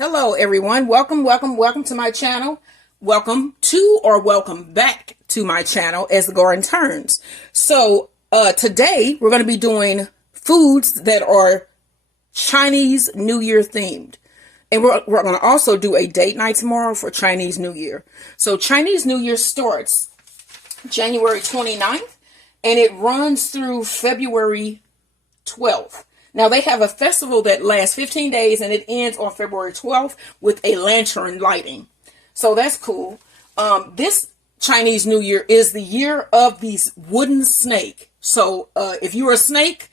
Hello everyone, welcome to my channel. Welcome to or welcome back to my channel as the garden turns. So today we're going to be doing foods that are Chinese New Year themed. And we're going to also do a date night tomorrow for Chinese New Year. So Chinese New Year starts January 29th and it runs through February 12th. Now, they have a festival that lasts 15 days and it ends on February 12th with a lantern lighting. So that's cool. This Chinese New Year is the year of the wooden snake. So if you're a snake,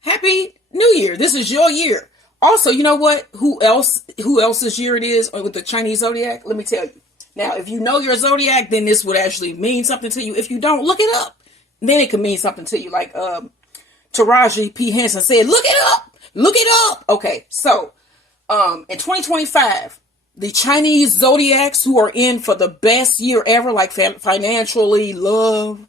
Happy New Year. This is your year. Also, you know what? Who else's year it is with the Chinese zodiac? Let me tell you. Now, if you know your zodiac, then this would actually mean something to you. If you don't, look it up. Then it could mean something to you. Like Taraji P. Henson said, look it up. Look it up. Okay, so in 2025, the Chinese zodiacs who are in for the best year ever, like financially, love,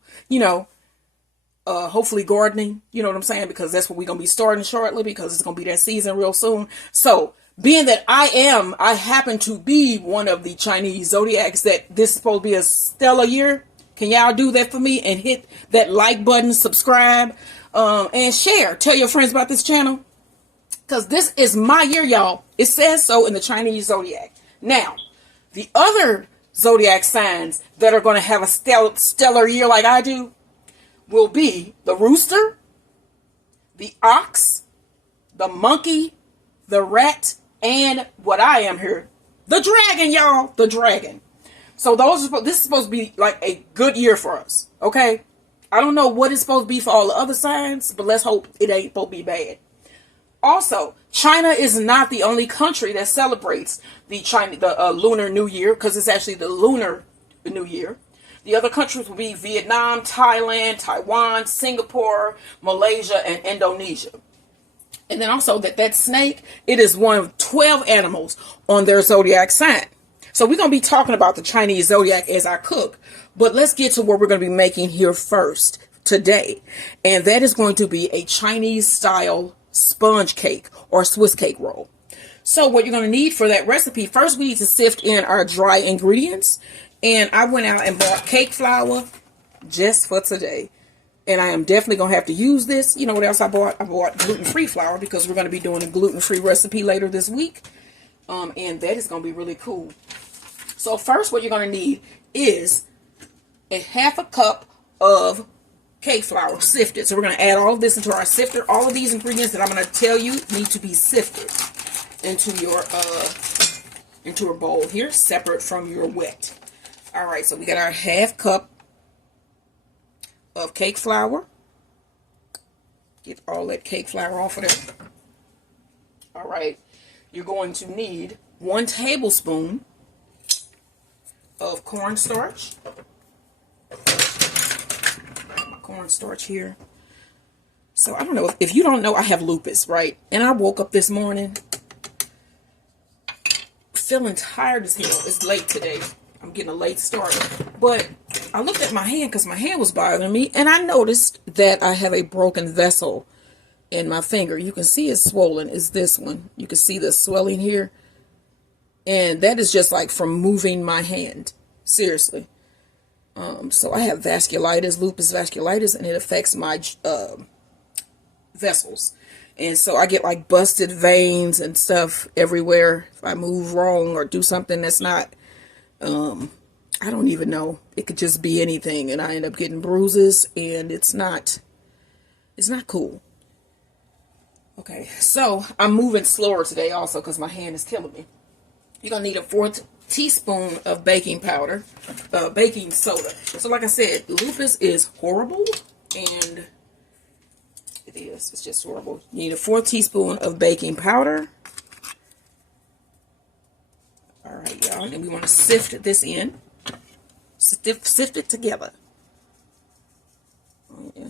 hopefully gardening, you know what I'm saying? Because that's what we're going to be starting shortly because it's going to be that season real soon. So being that I happen to be one of the Chinese zodiacs that this is supposed to be a stellar year. Can y'all do that for me and hit that like button, subscribe, and share. Tell your friends about this channel. Because this is my year, y'all. It says so in the Chinese zodiac. Now, the other zodiac signs that are going to have a stellar year like I do will be the rooster, the ox, the monkey, the rat, and what I am here, the dragon, y'all. The dragon. So this is supposed to be like a good year for us, okay? I don't know what it's supposed to be for all the other signs, but let's hope it ain't supposed to be bad. Also, China is not the only country that celebrates the Lunar New Year, because it's actually the Lunar New Year. The other countries will be Vietnam, Thailand, Taiwan, Singapore, Malaysia, and Indonesia. And then also that snake, it is one of 12 animals on their zodiac sign. So we're going to be talking about the Chinese zodiac as I cook, but let's get to what we're going to be making here first today. And that is going to be a Chinese style sponge cake or Swiss cake roll. So what you're going to need for that recipe, first we need to sift in our dry ingredients. And I went out and bought cake flour just for today. And I am definitely going to have to use this. You know what else I bought? I bought gluten-free flour because we're going to be doing a gluten-free recipe later this week. And that is going to be really cool. So first what you're going to need is a half a cup of cake flour sifted. So we're going to add all of this into our sifter. All of these ingredients that I'm going to tell you need to be sifted into your bowl here, separate from your wet. All right, so we got our half cup of cake flour. Get all that cake flour off of there. All right, you're going to need 1 tablespoon of cornstarch. My cornstarch here. So I don't know if you don't know, I have lupus, right? And I woke up this morning feeling tired as hell. It's late today. I'm getting a late start. But I looked at my hand because my hand was bothering me, and I noticed that I have a broken vessel in my finger. You can see it's swollen. Is this one? You can see the swelling here. And that is just like from moving my hand. Seriously. So I have vasculitis, lupus vasculitis, and it affects my vessels. And so I get like busted veins and stuff everywhere if I move wrong or do something that's not, I don't even know. It could just be anything. And I end up getting bruises, and it's not cool. Okay, so I'm moving slower today also because my hand is killing me. You're going to need a 4th teaspoon of baking powder, baking soda. So like I said, lupus is horrible, and it's just horrible. You need a 4th teaspoon of baking powder. All right, y'all, and we want to sift this in. Sift it together. Oh, yeah.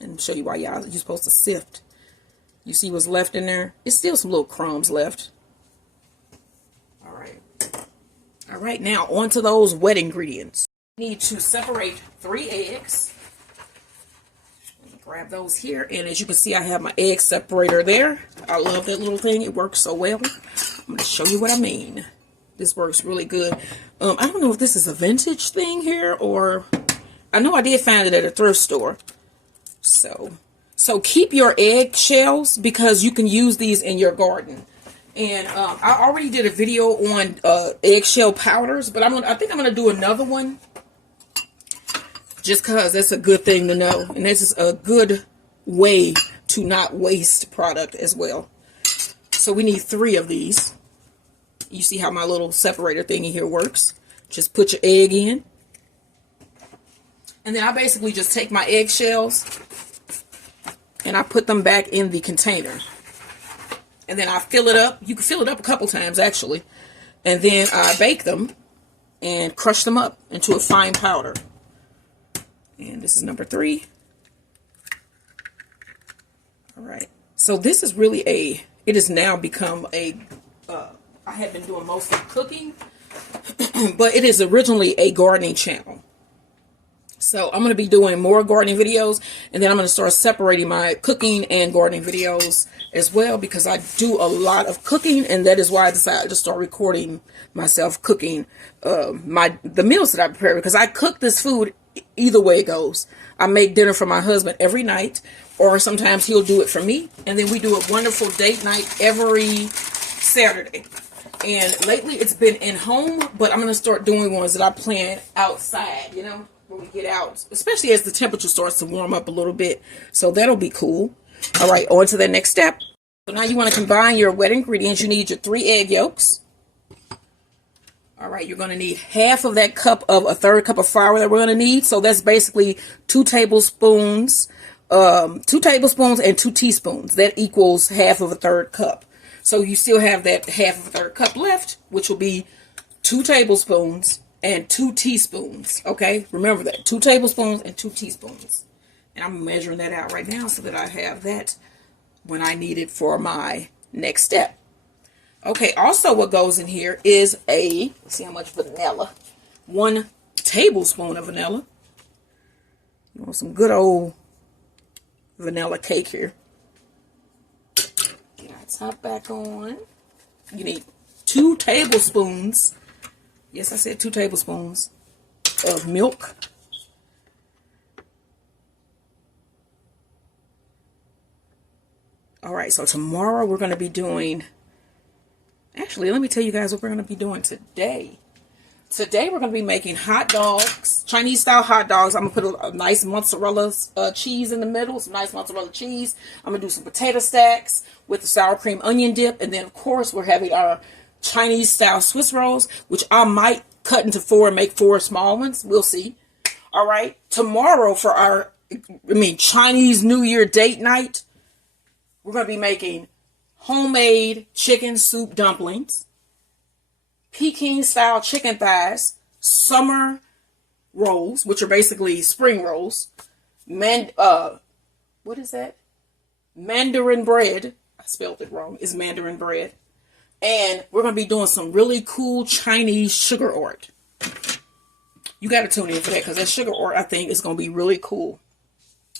And show you why you're supposed to sift. You see what's left in there? It's still some little crumbs left. All right, now on to those wet ingredients. You need to separate 3 eggs. grab those here, and as you can see, I have my egg separator there. I love that little thing. It works so well. I'm going to show you what I mean. This works really good. I don't know if this is a vintage thing here, or I know I did find it at a thrift store. So keep your egg shells, because you can use these in your garden. And I already did a video on eggshell powders, but I think I'm gonna do another one, just because that's a good thing to know, and this is a good way to not waste product as well. So we need 3 of these. You see how my little separator thingy here works. Just put your egg in, and then I basically just take my eggshells and I put them back in the container, and then I fill it up. You can fill it up a couple times actually, and then I bake them and crush them up into a fine powder. And this is number 3. All right. So this is really it has now become I have been doing most of cooking, but it is originally a gardening channel. So I'm going to be doing more gardening videos, and then I'm going to start separating my cooking and gardening videos as well, because I do a lot of cooking, and that is why I decided to start recording myself cooking the meals that I prepare, because I cook this food either way it goes. I make dinner for my husband every night, or sometimes he'll do it for me, and then we do a wonderful date night every Saturday. And lately it's been in home, but I'm going to start doing ones that I plan outside, you know, when we get out, especially as the temperature starts to warm up a little bit. So that'll be cool. All right, on to the next step. So now you want to combine your wet ingredients. You need your 3 egg yolks. All right, you're going to need half of that cup of a 1/3 cup of flour that we're going to need. So that's basically 2 tablespoons, 2 tablespoons and 2 teaspoons. That equals half of a 1/3 cup. So you still have that half of a 1/3 cup left, which will be 2 tablespoons and 2 teaspoons. Okay, remember that, 2 tablespoons and 2 teaspoons. And I'm measuring that out right now so that I have that when I need it for my next step. Okay, also what goes in here is let's see how much vanilla. 1 tablespoon of vanilla. You want some good old vanilla cake here. Top back on. You need 2 tablespoons. Yes, I said 2 tablespoons of milk. All right, so tomorrow we're going to be doing, actually, let me tell you guys what we're going to be doing today. Today we're going to be making hot dogs, Chinese style hot dogs. I'm going to put a nice mozzarella cheese in the middle, some nice mozzarella cheese. I'm going to do some potato stacks with the sour cream onion dip. And then, of course, we're having our Chinese style Swiss rolls, which I might cut into 4 and make 4 small ones. We'll see. All right. Tomorrow for our, Chinese New Year date night, we're going to be making homemade chicken soup dumplings, Peking style chicken thighs, summer rolls, which are basically spring rolls, what is that? Mandarin bread. I spelled it wrong. It's Mandarin bread. And we're going to be doing some really cool Chinese sugar art. You got to tune in for that, because that sugar art, I think, is going to be really cool.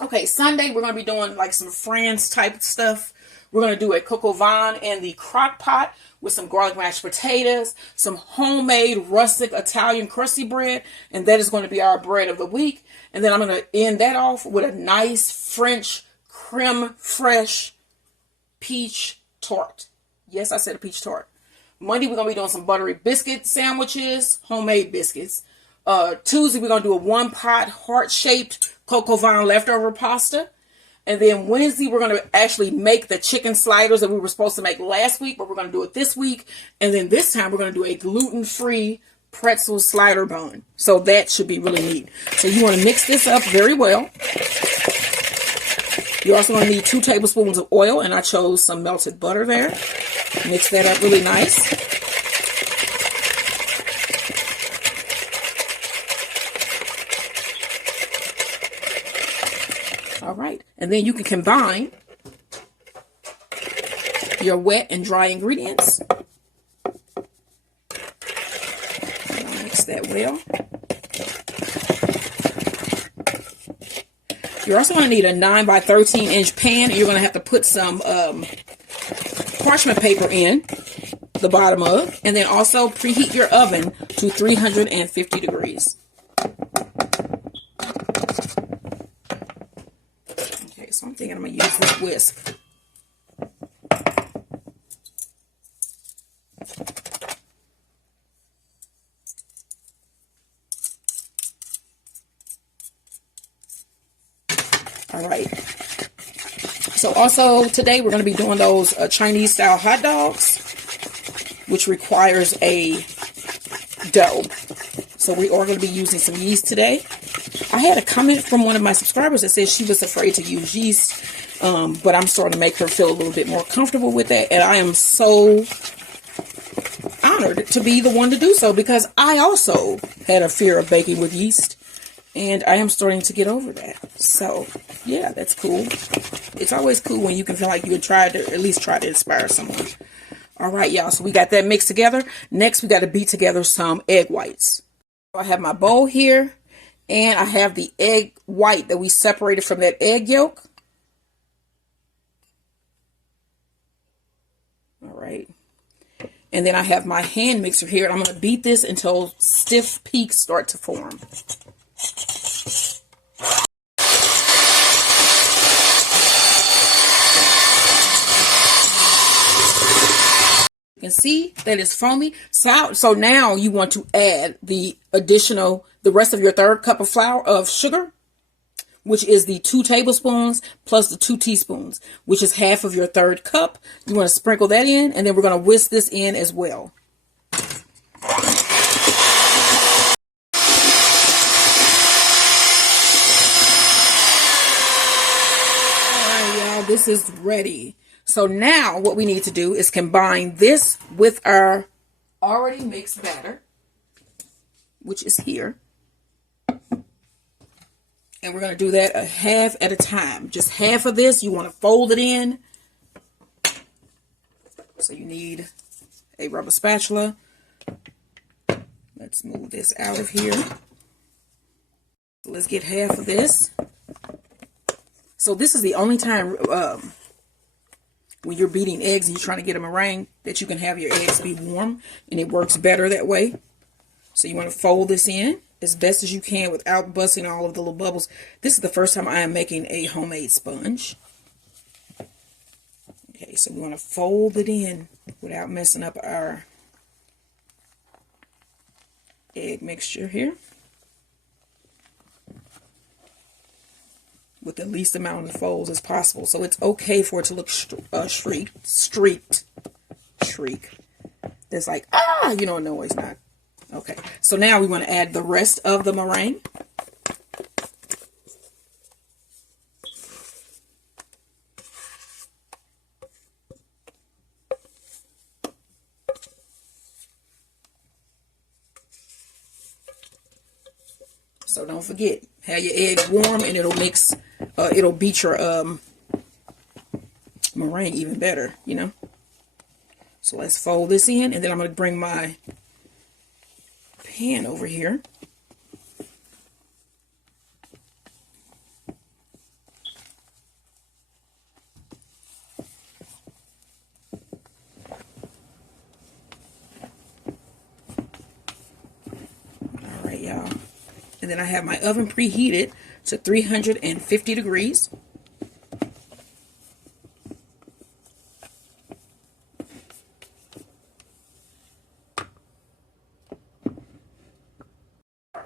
Okay, Sunday, we're going to be doing like some France type stuff. We're going to do a coq au vin in the crock pot with some garlic mashed potatoes, some homemade rustic Italian crusty bread, and that is going to be our bread of the week. And then I'm going to end that off with a nice French creme fraiche peach tart. Yes, I said a peach tart. Monday, we're going to be doing some buttery biscuit sandwiches, homemade biscuits. Tuesday, we're going to do a 1-pot heart-shaped coq au vin leftover pasta. And then Wednesday, we're going to actually make the chicken sliders that we were supposed to make last week, but we're going to do it this week. And then this time, we're going to do a gluten-free pretzel slider bun. So that should be really neat. So you want to mix this up very well. You're also going to need 2 tablespoons of oil, and I chose some melted butter there. Mix that up really nice. All right, and then you can combine your wet and dry ingredients. Mix that well. You're also going to need a 9 by 13 inch pan. You're going to have to put some parchment paper in the bottom of, and then also preheat your oven to 350 degrees. Okay, so I'm thinking I'm going to use this whisk. All right. So also today we're going to be doing those Chinese style hot dogs, which requires a dough. So we are going to be using some yeast today. I had a comment from one of my subscribers that said she was afraid to use yeast, but I'm starting to make her feel a little bit more comfortable with that. And I am so honored to be the one to do so, because I also had a fear of baking with yeast, and I am starting to get over that. So yeah, that's cool. It's always cool when you can feel like you would try to at least try to inspire someone. All right, y'all. So we got that mixed together. Next, we got to beat together some egg whites. I have my bowl here, and I have the egg white that we separated from that egg yolk. All right. And then I have my hand mixer here, and I'm going to beat this until stiff peaks start to form. You can see that it's foamy. So now you want to add the rest of your third cup of sugar, which is the 2 tablespoons plus the 2 teaspoons, which is half of your third cup. You want to sprinkle that in, and then we're going to whisk this in as well. All right, y'all, this is ready. So now what we need to do is combine this with our already mixed batter, which is here. And we're going to do that a half at a time. Just half of this, you want to fold it in. So you need a rubber spatula. Let's move this out of here. So let's get half of this. So this is the only time when you're beating eggs and you're trying to get a meringue that you can have your eggs be warm, and it works better that way. So you want to fold this in as best as you can without busting all of the little bubbles. This is the first time I am making a homemade sponge. Okay, so we want to fold it in without messing up our egg mixture here, with the least amount of folds as possible. So it's okay for it to look streaked. That's like, you know, no, it's not. Okay, so now we want to add the rest of the meringue. So don't forget, have your eggs warm, and it'll mix, it'll beat your meringue even better, you know. So let's fold this in, and then I'm going to bring my pan over here. All right, y'all. And then I have my oven preheated to 350 degrees.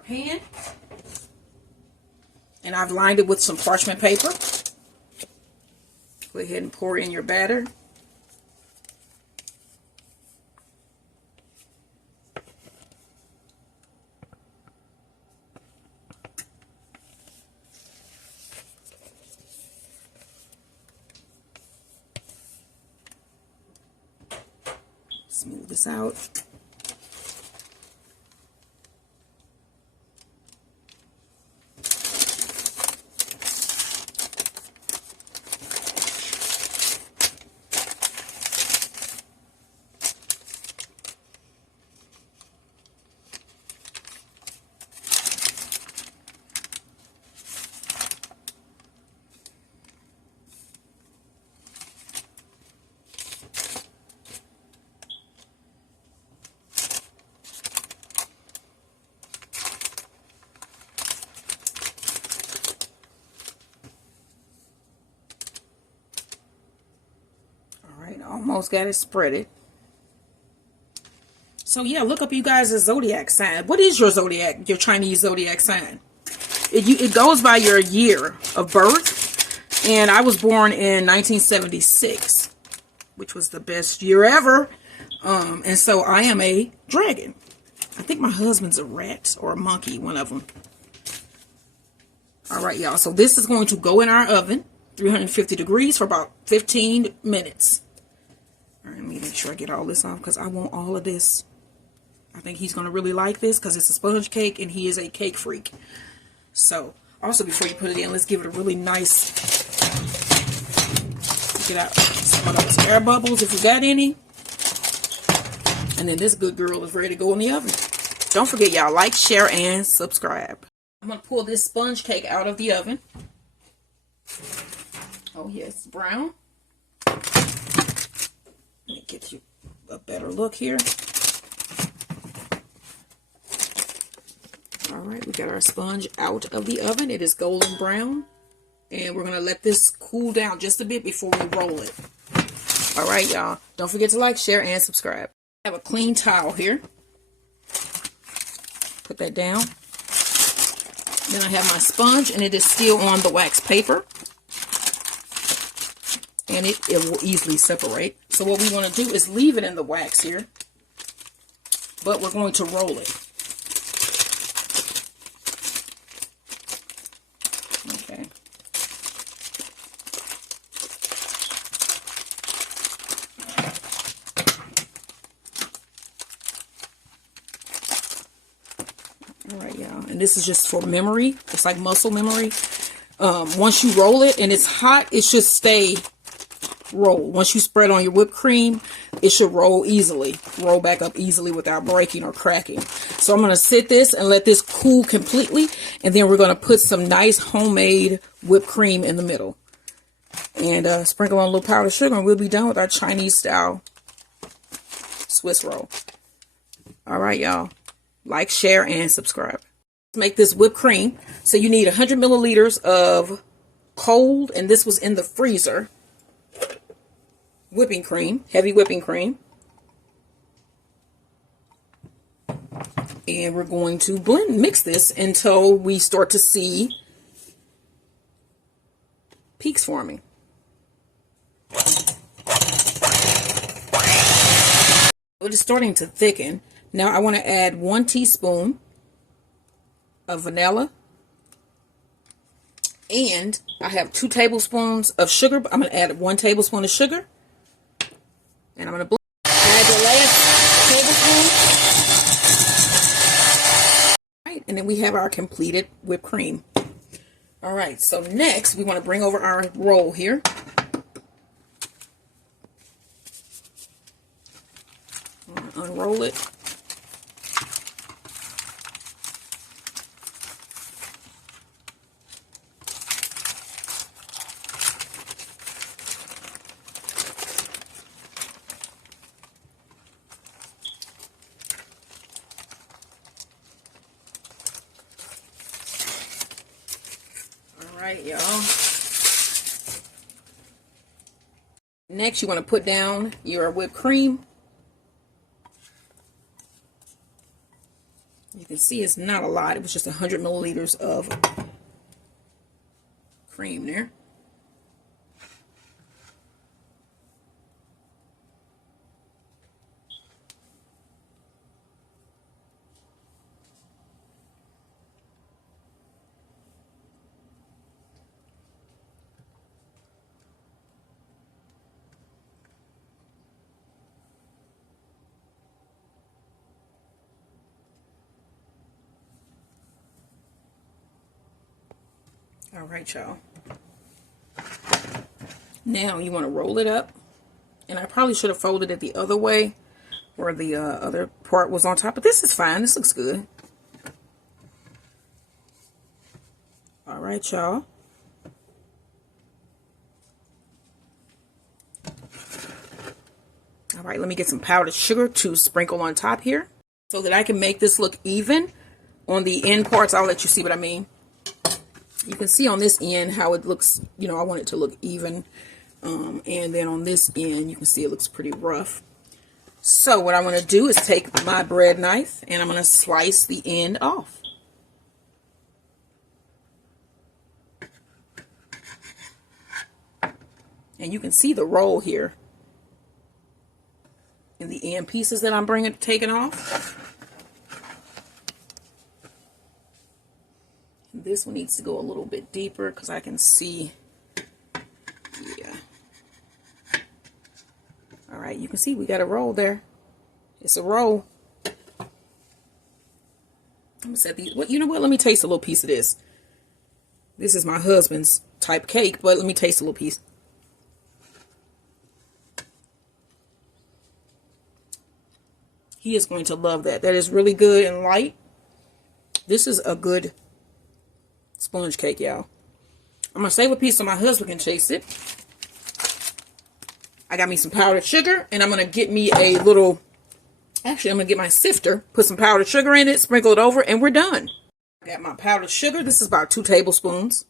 Pan, and I've lined it with some parchment paper. Go ahead and pour in your batter. Smooth this out. almost got it spreaded. So yeah, look up you guys' zodiac sign. What is your zodiac, your Chinese zodiac sign? It goes by your year of birth. And I was born in 1976, which was the best year ever. And so I am a dragon. I think my husband's a rat or a monkey, one of them. All right, y'all. So this is going to go in our oven, 350 degrees for about 15 minutes. All right, let me make sure I get all this off because I want all of this. I think he's going to really like this because it's a sponge cake and he is a cake freak. So, also before you put it in, let's give it a really nice, get out some of those air bubbles if you got any. And then this good girl is ready to go in the oven. Don't forget, y'all, like, share, and subscribe. I'm going to pull this sponge cake out of the oven. Oh, yes, brown. Let me get you a better look here. All right, we got our sponge out of the oven. It is golden brown. And we're going to let this cool down just a bit before we roll it. All right, y'all. Don't forget to like, share, and subscribe. I have a clean towel here. Put that down. Then I have my sponge, and it is still on the wax paper. And it will easily separate. So what we want to do is leave it in the wax here. But we're going to roll it. Okay. All right, y'all. And this is just for memory. It's like muscle memory. Once you roll it and it's hot, it should stay rolled. Once you spread on your whipped cream, it should roll easily. Roll back up easily without breaking or cracking. So I'm going to sit this and let this cool completely. And then we're going to put some nice homemade whipped cream in the middle. And sprinkle on a little powdered sugar and we'll be done with our Chinese style Swiss roll. All right, y'all. Like, share, and subscribe. Let's make this whipped cream. So you need 100 milliliters of cold, and this was in the freezer, whipping cream, heavy whipping cream. And we're going to mix this until we start to see peaks forming. It is starting to thicken. Now I want to add 1 teaspoon of vanilla. And I have 2 tablespoons of sugar. I'm going to add 1 tablespoon of sugar. And I'm going to blend. Add the last tablespoon. All right, and then we have our completed whipped cream. All right, so next we want to bring over our roll here. Unroll it. Alright, y'all. Next, you want to put down your whipped cream. You can see it's not a lot. It was just 100 milliliters of cream there. All right, y'all. Now you want to roll it up. And I probably should have folded it the other way where the other part was on top. But this is fine. This looks good. All right, y'all. All right, let me get some powdered sugar to sprinkle on top here so that I can make this look even on the end parts. I'll let you see what I mean. You can see on this end how it looks, you know, I want it to look even And then on this end, you can see it looks pretty rough. So what I'm going to do is take my bread knife and I'm going to slice the end off. And you can see the roll here in the end pieces that I'm taking off. And this one needs to go a little bit deeper because I can see, yeah. All right, you can see we got a roll there. It's a roll. I'm gonna set these. What, you know what? Let me taste a little piece of this. This is my husband's type cake, but let me taste a little piece. He is going to love that. That is really good and light. This is a good sponge cake, y'all. I'm going to save a piece so my husband can taste it. I got me some powdered sugar, and I'm going to get me a little, actually, I'm going to get my sifter, put some powdered sugar in it, sprinkle it over, and we're done. I got my powdered sugar. This is about 2 tablespoons,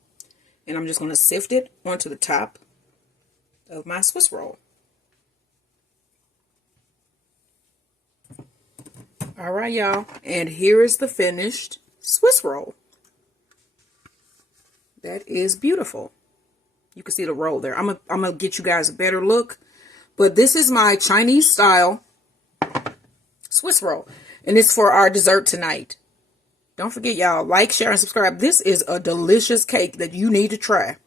and I'm just going to sift it onto the top of my Swiss roll. All right, y'all, and here is the finished Swiss roll. That is beautiful. You can see the roll there. I'm gonna get you guys a better look, but this is my Chinese style Swiss roll, and it's for our dessert tonight. Don't forget, y'all, like, share, and subscribe. This is a delicious cake that you need to try.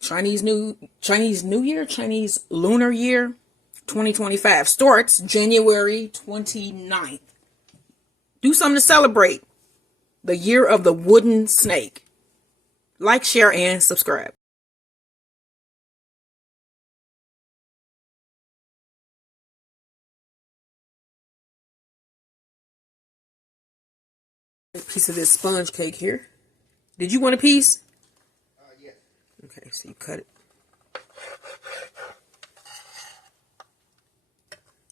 Chinese Lunar Year 2025 starts January 29th. Do something to celebrate the year of the wooden snake. Like, share, and subscribe. A piece of this sponge cake here. Did you want a piece? Yes. Okay, so you cut it.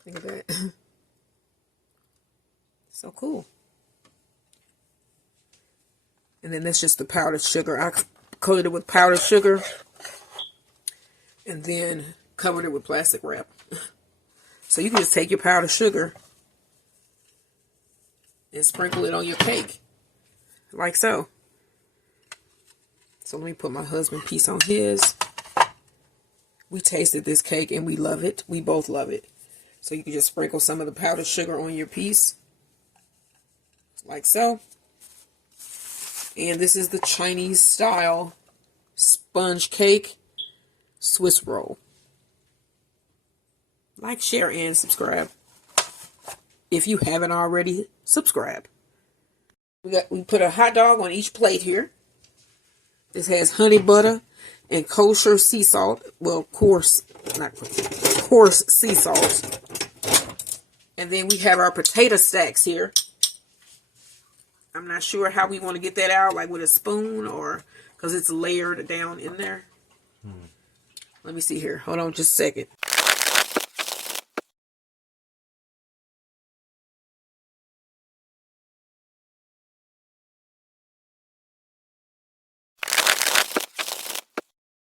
Look at that. So cool. And then that's just the powdered sugar. I coated it with powdered sugar and then covered it with plastic wrap. So you can just take your powdered sugar and sprinkle it on your cake like so. So let me put my husband piece on his. We tasted this cake and we love it. We both love it. So you can just sprinkle some of the powdered sugar on your piece like so. And this is the Chinese style sponge cake Swiss roll. Like, share, and subscribe. If you haven't already, subscribe. We put a hot dog on each plate here. This has honey butter and kosher sea salt. Well, coarse sea salt. And then we have our potato stacks here. I'm not sure how we want to get that out, like with a spoon or because it's layered down in there. Let me see here. Hold on just a second.